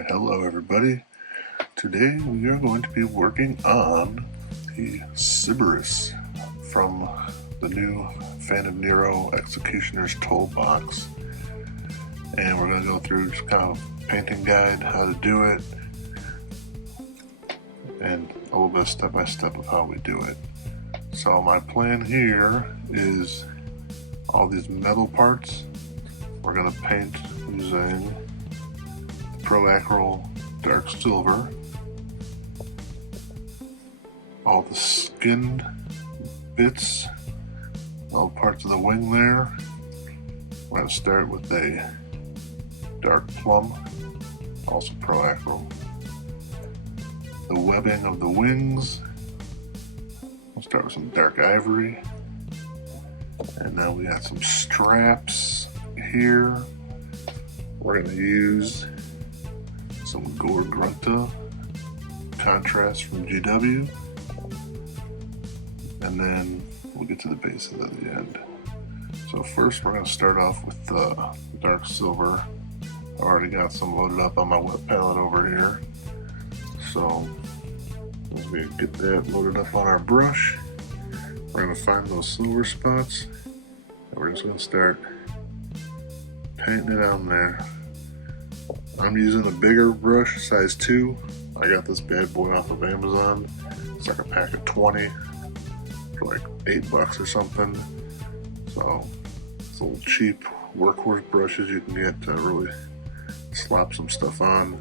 Alright, hello everybody. Today we are going to be working on the Sybaris from the new Phantom Nero Executioner's Toolbox. And we're going to go through just kind of painting guide, how to do it, and a little bit of step-by-step of how we do it. So my plan here is all these metal parts we're going to paint using Pro Acryl Dark Silver. All the skinned bits, all parts of the wing there. We're going to start with a dark plum, also Pro Acryl. The webbing of the wings, we'll start with some dark ivory. And then we got some straps here. We're going to use some Gore Grunta contrast from GW, and then we'll get to the bases at the end. So first we're going to start off with the dark silver. I already got some loaded up on my wet palette over here, so as we get that loaded up on our brush, we're going to find those silver spots and we're just going to start painting it on there. I'm using a bigger brush, size 2. I got this bad boy off of Amazon. It's like a pack of 20 for like $8 or something. So it's a little cheap workhorse brushes you can get to really slap some stuff on.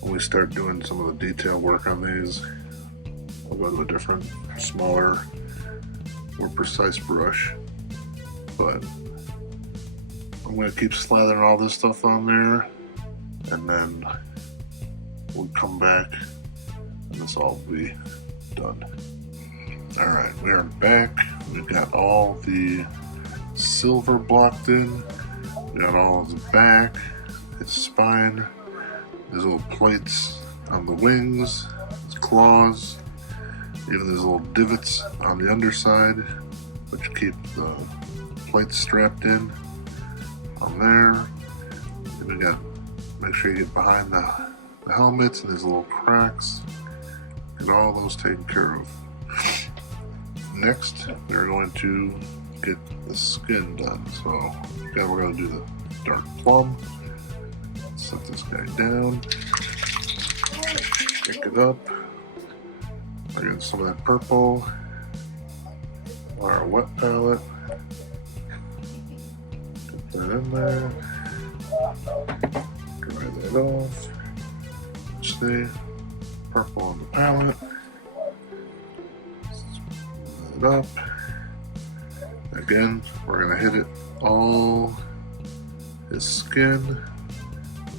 When we start doing some of the detail work on these, I'll go to a different, smaller, more precise brush. But I'm going to keep slathering all this stuff on there, and then we'll come back and this all will be done. Alright, we are back. We've got all the silver blocked in. We got all of his back, his spine, his little plates on the wings, his claws, even these little divots on the underside, which keep the plates strapped in on there. And we got, make sure you get behind the helmets and these little cracks. Get all those taken care of. Next, we're going to get the skin done. So again, we're going to do the dark plum. Set this guy down. Pick it up. I got some of that purple on our wet palette. Get that in there. Dry that off. Stay purple on the palette. Smooth it up. Again, we're going to hit it all, his skin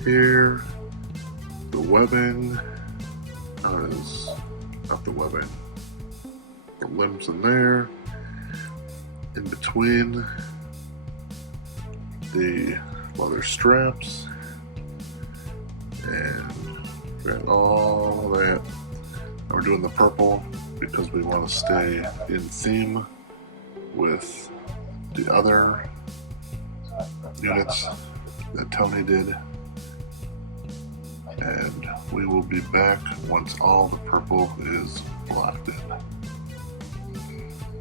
here, the webbing, not the webbing, the limbs in there, in between the leather straps, and got all that. Now we're doing the purple because we want to stay in theme with the other units that Tony did. And we will be back once all the purple is blocked in.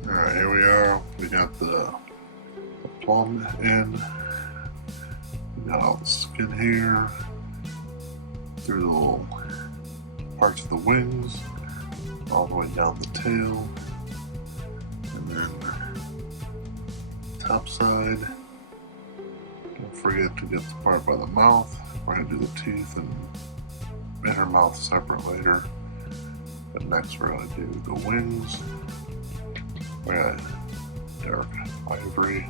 Alright, here we are. We got the plum in. We got all the skin here, through the little parts of the wings, all the way down the tail, and then top side. Don't forget to get the part by the mouth. We're going to do the teeth and inner mouth separate later. But next we're going to do the wings. We got dark ivory.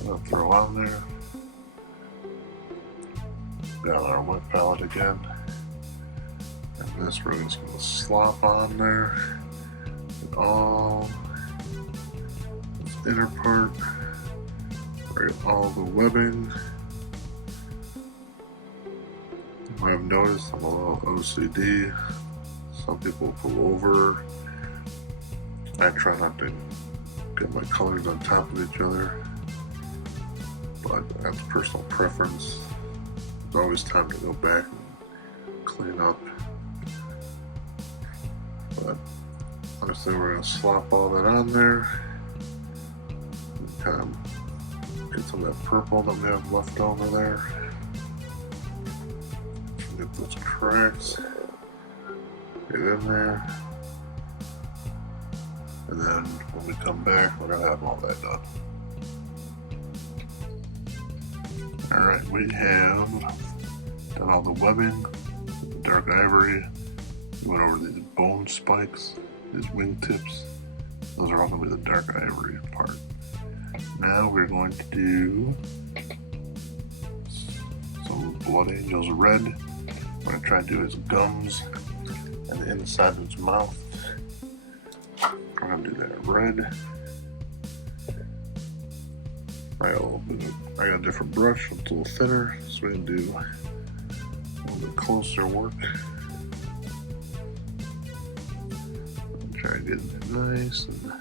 I'm going to throw on there. Got our wet palette again. And this we're just going to slop on there. And all this inner part. Right, all the webbing. I've noticed I'm a little OCD. Some people pull over. I try not to get my colors on top of each other, but that's personal preference. There's always time to go back and clean up. But honestly, we're going to slop all that on there. And kind of get some of that purple that we have left over there. Get those cracks. Get in there. And then when we come back, we're going to have all that done. Alright, we have done all the webbing, the dark ivory. We went over these bone spikes, these wingtips. Those are all going to be the dark ivory part. Now we're going to do some Blood Angel's red. What I'm trying to do is gums and the inside of its mouth. I'm going to do that red. I got a different brush, it's a little thinner, so we can do a little bit closer work. Try to get it nice and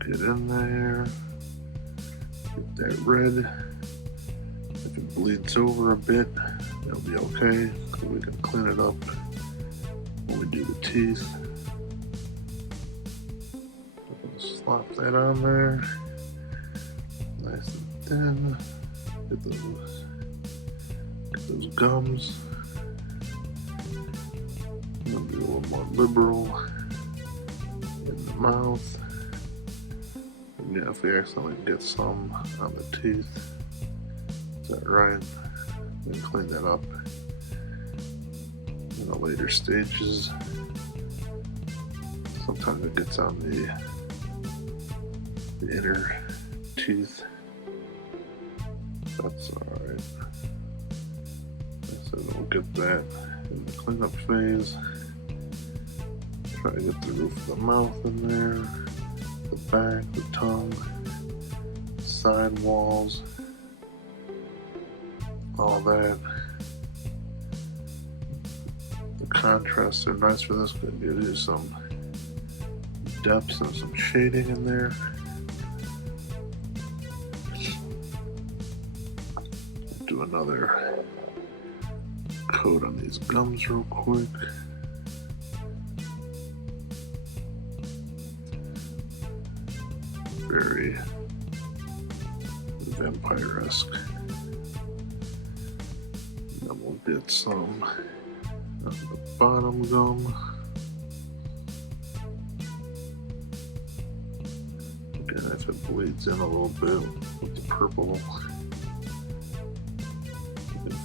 get in there. Get that red. If it bleeds over a bit, it'll be okay, so we can clean it up when we do the teeth. Slop that on there, nice and thin. Get those gums. I'm gonna be a little more liberal in the mouth. And yeah, if we accidentally get some on the teeth, is that right? We can clean that up in the later stages. Sometimes it gets on the inner teeth. That's alright. So we'll get that in the cleanup phase. Try to get the roof of the mouth in there, the back, the tongue, side walls, all that. The contrasts are nice for this, but give you some depths and some shading in there. Do another coat on these gums real quick. Very vampire-esque. Then we'll get some on the bottom gum. Again, if it bleeds in a little bit with the purple,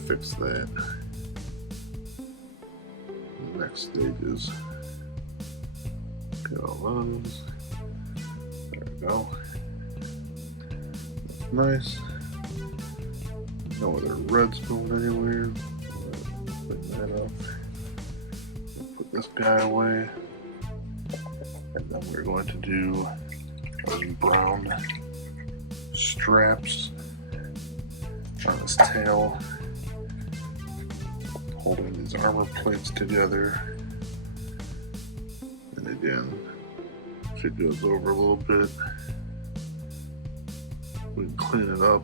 fix that. The next stage is get all those. There we go. That's nice. No other reds going anywhere. Clean that up. Put this guy away. And then we're going to do those brown straps on his tail, holding these armor plates together. And again, if it goes over a little bit, we can clean it up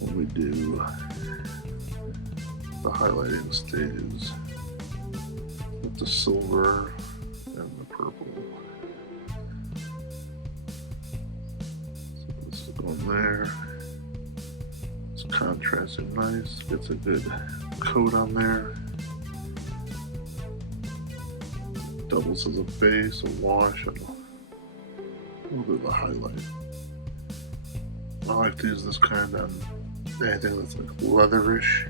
when we do the highlighting stages with the silver and the purple. So this is going there. It's contrasting nice, gets a good coat on there. Doubles as a base, a wash, and a little bit of a highlight. I like to use this kind on anything that's like leatherish.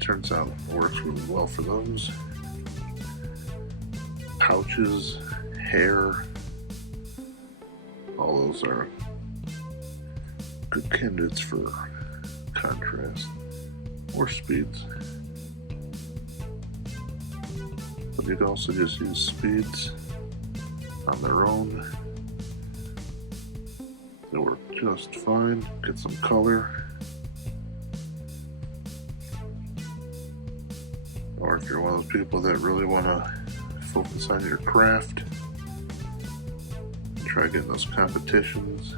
Turns out it works really well for those. Pouches, hair, all those are good candidates for contrast or speeds. But you can also just use speeds on their own. They work just fine. Get some color. Or if you're one of those people that really want to focus on your craft, try getting those competitions.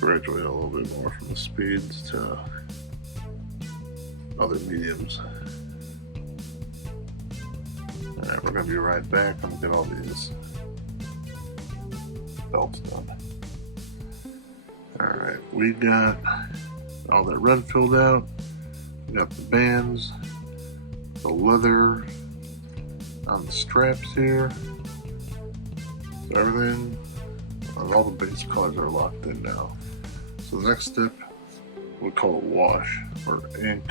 graduate a little bit more from the speeds to other mediums. Alright, we're going to be right back and get all these belts done. Alright, we got all that red filled out. We got the bands, the leather on the straps here. So everything, all the base colors are locked in now. So the next step, we call it wash or ink.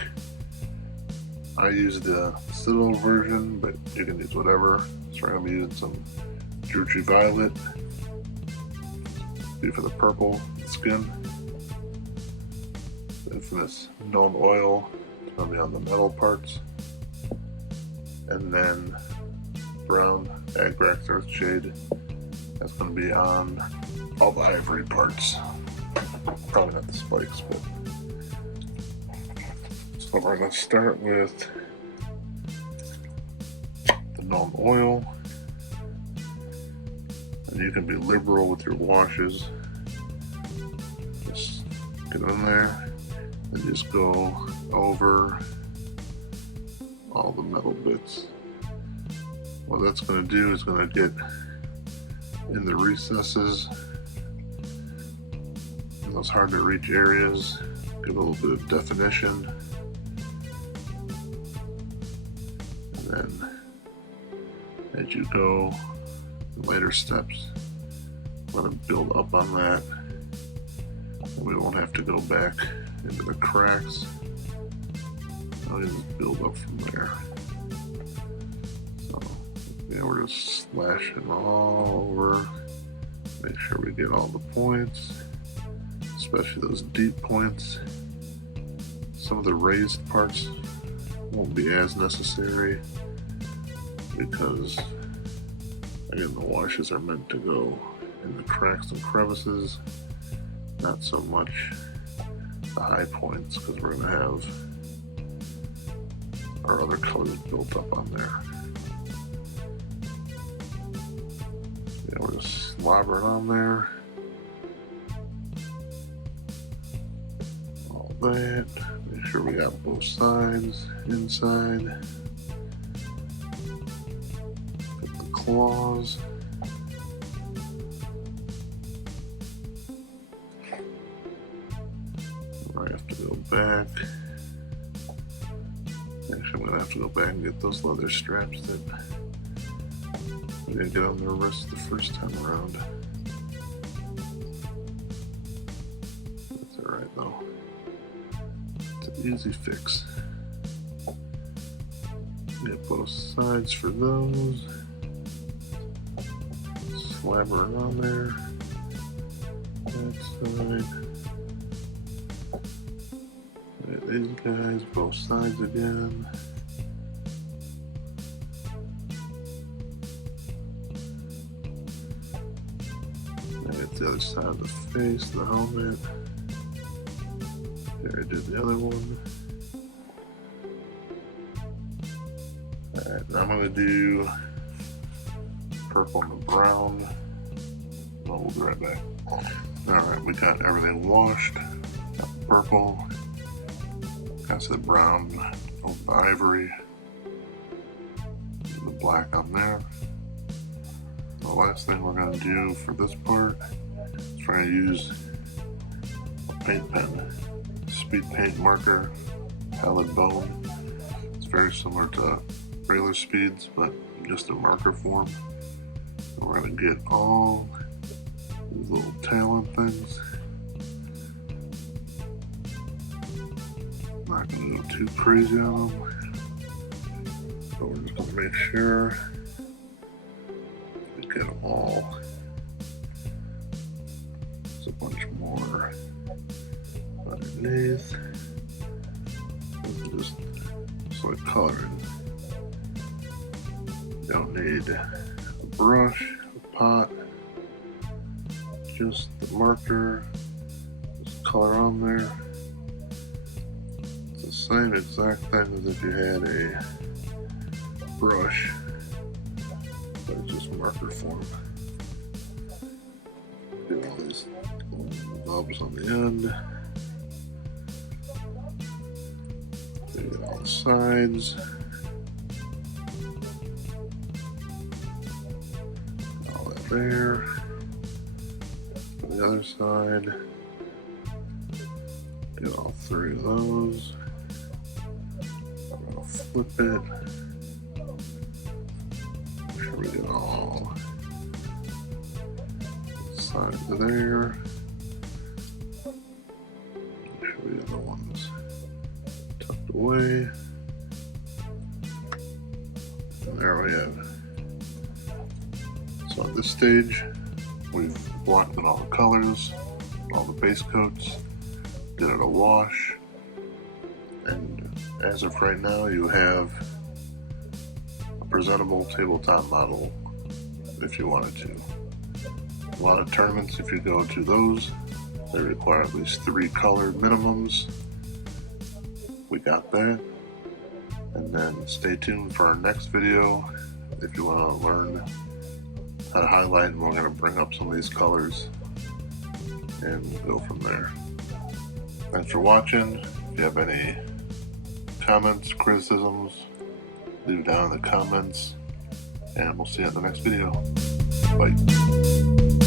I use the Citadel version, but you can use whatever. So we're going to be using some Drucci Violet. Be for the purple skin. The infamous Gnome Oil. It's going to be on the metal parts. And then brown Agrax Earthshade. That's going to be on all the ivory parts. Probably not the spikes, but. So we're going to start with the Gnome Oil. And you can be liberal with your washes. Just get in there and just go over all the metal bits. What that's going to do is going to get in the recesses, in those hard to reach areas, give a little bit of definition. Then, as you go in later steps, let it build up on that. We won't have to go back into the cracks. I'll just build up from there. So, yeah, we're just slashing all over. Make sure we get all the points, especially those deep points. Some of the raised parts won't be as necessary because, again, the washes are meant to go in the cracks and crevices, not so much the high points, because we're going to have our other colors built up on there. Yeah, we're just slobbering on there. All that. Make sure we got both sides inside. Get the claws. I have to go back. Actually, I'm gonna have to go back and get those leather straps that we didn't get on their wrists the first time around. That's alright though. It's an easy fix. Get both sides for those. Slabbering on there. That side. These guys, both sides again. And it's the other side of the face, the helmet. There, I did the other one. Alright, now I'm gonna do purple and brown. Well, we'll be right back. Alright, we got everything washed. Got the purple. That's the brown over the ivory, and the black on there. The last thing we're going to do for this part is we're going to use a paint pen, speed paint marker, pallid bone. It's very similar to regular speeds, but just in marker form. And we're going to get all these little talon things. Not going to go too crazy on them, but we're just going to make sure we get them all. There's a bunch more underneath. Just like coloring. You don't need a brush, a pot, just the marker, just color on there. Same exact thing as if you had a brush, but it's just marker form. Do all these Nubs on the end. Maybe on the sides. All that there. On the other side. Get all three of those. I'm gonna flip it. Make sure we get all sides of there. Make sure we get the ones tucked away. And there we have it. So at this stage, we've blocked in all the colors, all the base coats, did it a wash, and as of right now, you have a presentable tabletop model if you wanted to. A lot of tournaments, if you go to those, they require at least 3 color minimums. We got that. And then stay tuned for our next video if you want to learn how to highlight, and we're going to bring up some of these colors and go from there. Thanks for watching. If you have any comments, criticisms, leave it down in the comments, and we'll see you in the next video. Bye.